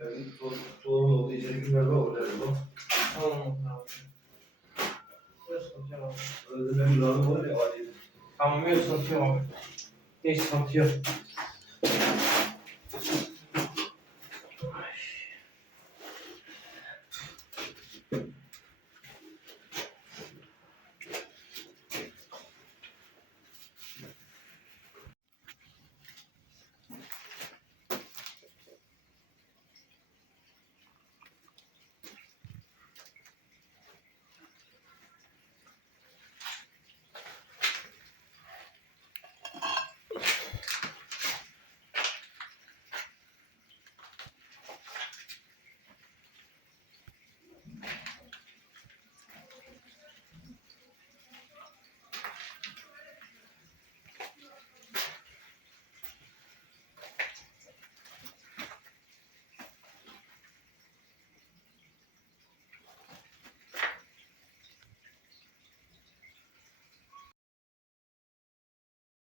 Benim doğum oldu. İçeri günler var orada. Tamam abi. Yok sıkıntı yok abi. Öyle benim lazım var ya acil. Tamam yok sıkıntı yok abi. Hiç sıkıntı yok.